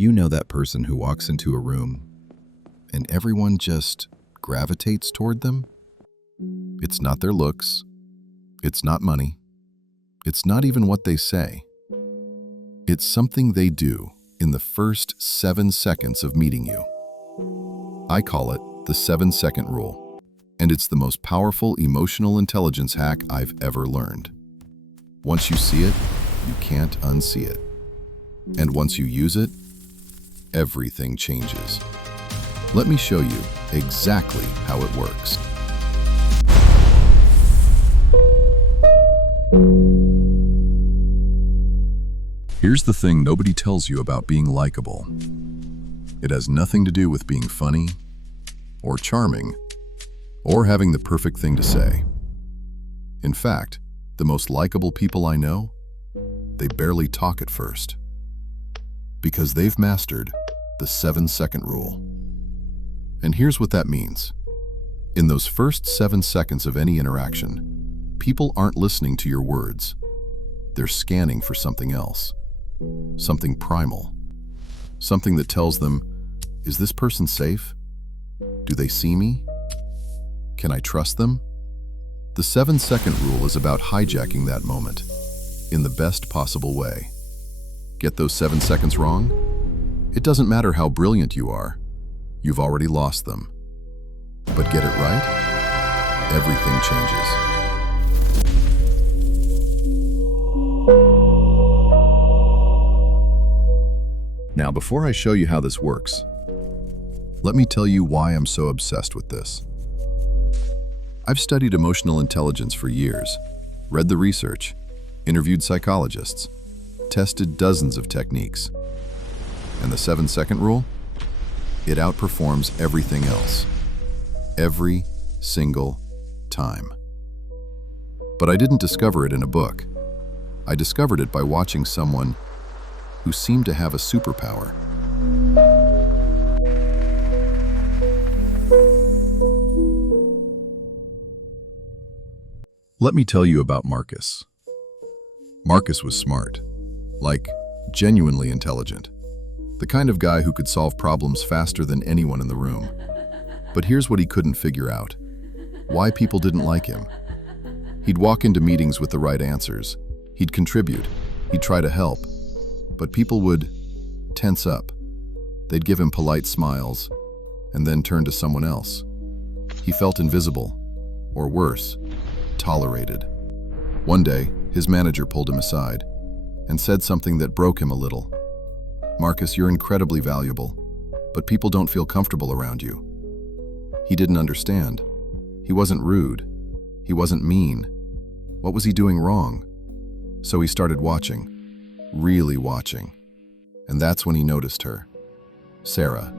You know that person who walks into a room and everyone just gravitates toward them? It's not their looks, it's not money, it's not even what they say. It's something they do in the first 7 seconds of meeting you. I call it the 7-second rule, and it's the most powerful emotional intelligence hack I've ever learned. Once you see it, you can't unsee it. And once you use it, everything changes. Let me show you exactly how it works. Here's the thing nobody tells you about being likable. It has nothing to do with being funny, or charming, or having the perfect thing to say. In fact, the most likable people I know, they barely talk at first. Because they've mastered the 7-second rule. And here's what that means. In those first 7 seconds of any interaction, people aren't listening to your words. They're scanning for something else. Something primal. Something that tells them, is this person safe? Do they see me? Can I trust them? The 7-second rule is about hijacking that moment in the best possible way. Get those 7 seconds wrong? It doesn't matter how brilliant you are. You've already lost them. But get it right, everything changes. Now, before I show you how this works, let me tell you why I'm so obsessed with this. I've studied emotional intelligence for years, read the research, interviewed psychologists, tested dozens of techniques. And the 7-second rule? It outperforms everything else. Every single time. But I didn't discover it in a book. I discovered it by watching someone who seemed to have a superpower. Let me tell you about Marcus. Marcus was smart, like genuinely intelligent. The kind of guy who could solve problems faster than anyone in the room. But here's what he couldn't figure out: why people didn't like him. He'd walk into meetings with the right answers. He'd contribute. He'd try to help. But people would tense up. They'd give him polite smiles and then turn to someone else. He felt invisible, or worse, tolerated. One day, his manager pulled him aside and said something that broke him a little. Marcus, you're incredibly valuable, but people don't feel comfortable around you. He didn't understand. He wasn't rude. He wasn't mean. What was he doing wrong? So he started watching, really watching. And that's when he noticed her. Sarah,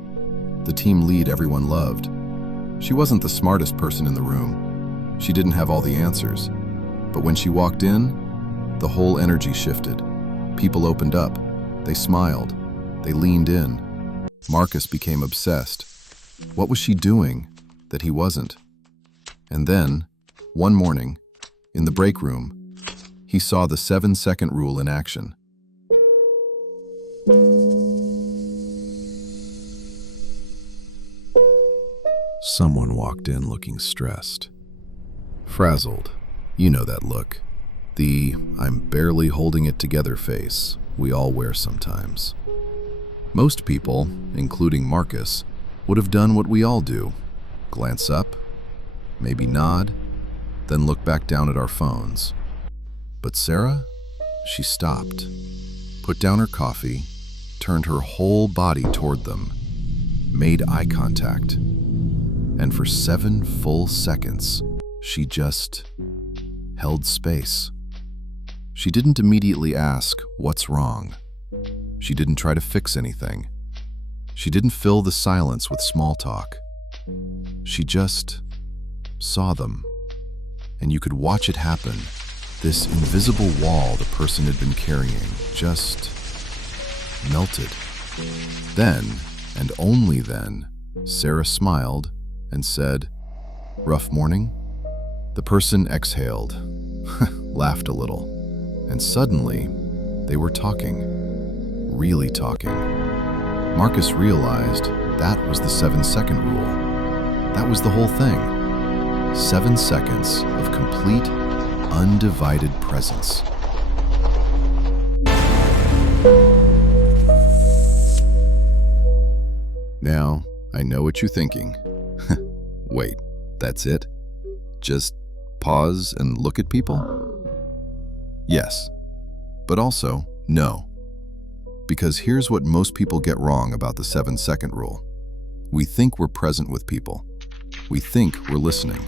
the team lead everyone loved. She wasn't the smartest person in the room. She didn't have all the answers. But when she walked in, the whole energy shifted. People opened up. They smiled. They leaned in. Marcus became obsessed. What was she doing that he wasn't? And then, one morning, in the break room, he saw the 7-second rule in action. Someone walked in looking stressed. Frazzled. You know that look. The I'm barely holding it together face we all wear sometimes. Most people, including Marcus, would have done what we all do. Glance up, maybe nod, then look back down at our phones. But Sarah, she stopped, put down her coffee, turned her whole body toward them, made eye contact, and for 7 full seconds, she just held space. She didn't immediately ask, "What's wrong?" She didn't try to fix anything. She didn't fill the silence with small talk. She just saw them. And you could watch it happen. This invisible wall the person had been carrying just melted. Then, and only then, Sarah smiled and said, "Rough morning?" The person exhaled, laughed a little, and suddenly they were talking, really talking. Marcus realized that was the 7-second rule. That was the whole thing. 7 seconds of complete, undivided presence. Now, I know what you're thinking. Wait, that's it? Just pause and look at people? Yes, but also no. Because here's what most people get wrong about the 7-second rule. We think we're present with people. We think we're listening.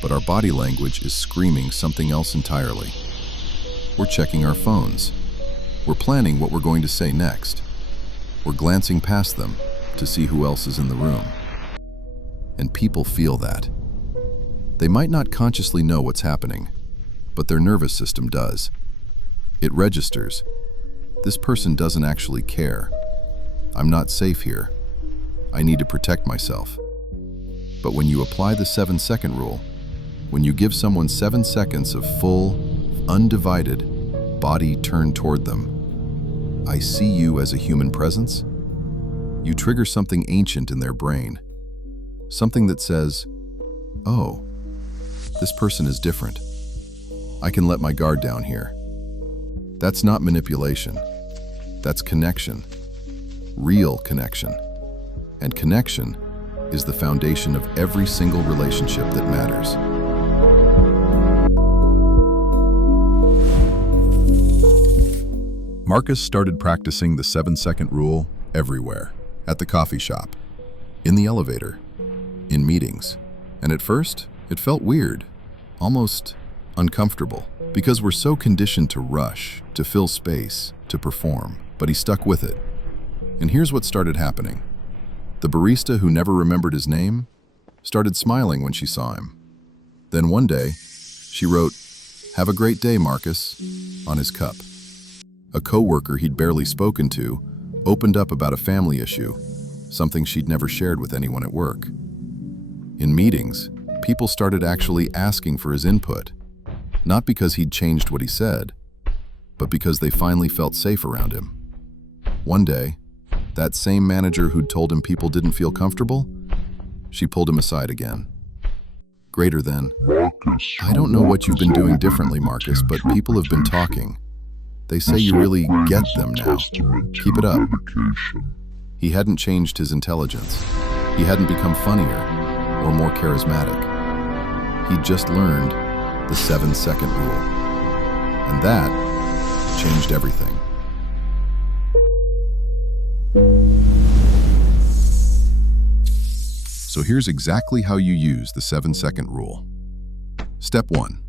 But our body language is screaming something else entirely. We're checking our phones. We're planning what we're going to say next. We're glancing past them to see who else is in the room. And people feel that. They might not consciously know what's happening, but their nervous system does. It registers. This person doesn't actually care. I'm not safe here. I need to protect myself. But when you apply the 7-second rule, when you give someone 7 seconds of full, undivided body turned toward them, I see you as a human presence, you trigger something ancient in their brain. Something that says, oh, this person is different. I can let my guard down here. That's not manipulation. That's connection. Real connection. And connection is the foundation of every single relationship that matters. Marcus started practicing the 7-second rule everywhere. At the coffee shop, in the elevator, in meetings. And at first, it felt weird, almost uncomfortable, because we're so conditioned to rush, to fill space, to perform. But he stuck with it. And here's what started happening. The barista who never remembered his name started smiling when she saw him. Then one day, she wrote, "Have a great day, Marcus," on his cup. A coworker he'd barely spoken to opened up about a family issue, something she'd never shared with anyone at work. In meetings, people started actually asking for his input, not because he'd changed what he said, but because they finally felt safe around him. One day, that same manager who'd told him people didn't feel comfortable, she pulled him aside again. Greater than, "I don't know what you've been doing differently, Marcus, but people have been talking. They say you really get them now. Keep it up." He hadn't changed his intelligence. He hadn't become funnier or more charismatic. He'd just learned the 7-second rule. And that changed everything. So here's exactly how you use the 7-second rule. Step 1.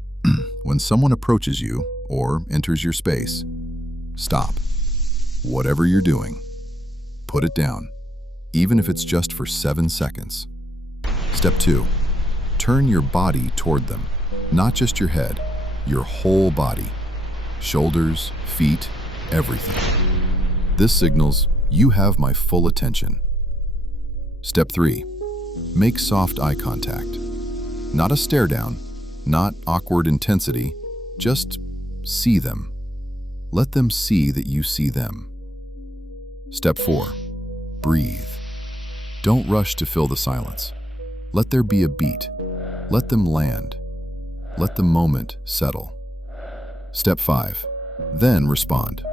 When someone approaches you or enters your space, stop. Whatever you're doing, put it down, even if it's just for 7 seconds. Step 2. Turn your body toward them, not just your head, your whole body. Shoulders, feet, everything. This signals, you have my full attention. Step 3. Make soft eye contact. Not a stare down, not awkward intensity, just see them. Let them see that you see them. Step 4. Breathe. Don't rush to fill the silence. Let there be a beat. Let them land. Let the moment settle. Step 5. Then respond.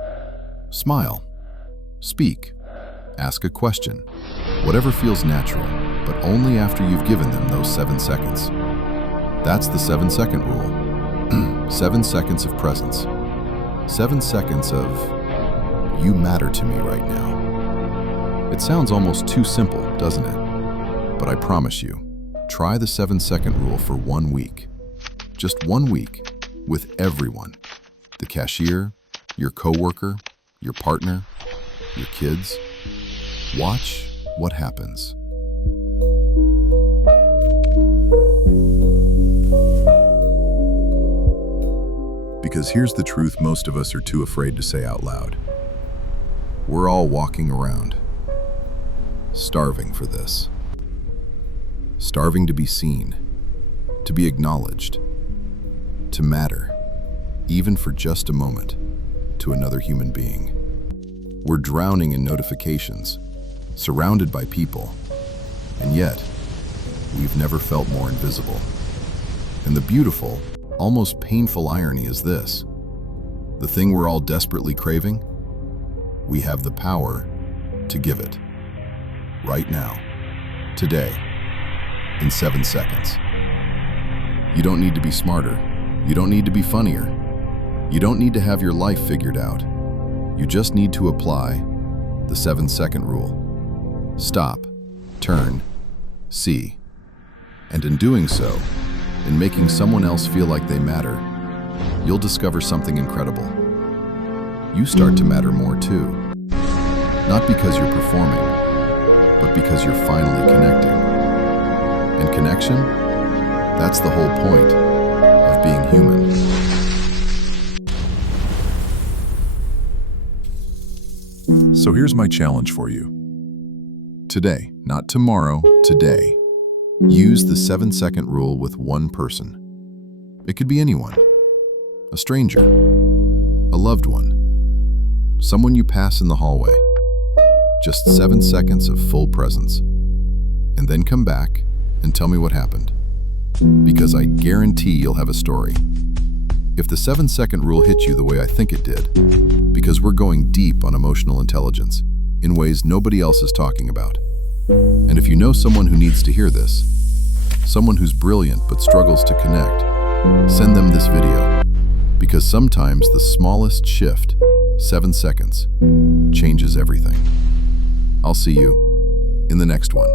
Smile. Speak. Ask a question. Whatever feels natural, but only after you've given them those 7 seconds. That's the 7-second rule. 7 seconds of presence. 7 seconds of, you matter to me right now. It sounds almost too simple, doesn't it? But I promise you, try the 7-second rule for 1 week. Just 1 week, with everyone. The cashier, your coworker, your partner, your kids. Watch what happens. Because here's the truth most of us are too afraid to say out loud. We're all walking around, starving for this. Starving to be seen, to be acknowledged, to matter, even for just a moment, to another human being. We're drowning in notifications, surrounded by people, and yet, we've never felt more invisible. And the beautiful, almost painful irony is this: the thing we're all desperately craving, we have the power to give it. Right now, today, in 7 seconds. You don't need to be smarter. You don't need to be funnier. You don't need to have your life figured out. You just need to apply the 7-second rule. Stop, turn, see. And in doing so, in making someone else feel like they matter, you'll discover something incredible. You start to matter more too. Not because you're performing, but because you're finally connecting. And connection? That's the whole point of being human. So here's my challenge for you. Today, not tomorrow, today, use the 7-second rule with one person. It could be anyone. A stranger, a loved one, someone you pass in the hallway. Just 7 seconds of full presence. And then come back and tell me what happened. Because I guarantee you'll have a story. If the 7-second rule hit you the way I think it did, because we're going deep on emotional intelligence in ways nobody else is talking about. And if you know someone who needs to hear this, someone who's brilliant but struggles to connect, send them this video. Because sometimes the smallest shift, 7 seconds, changes everything. I'll see you in the next one.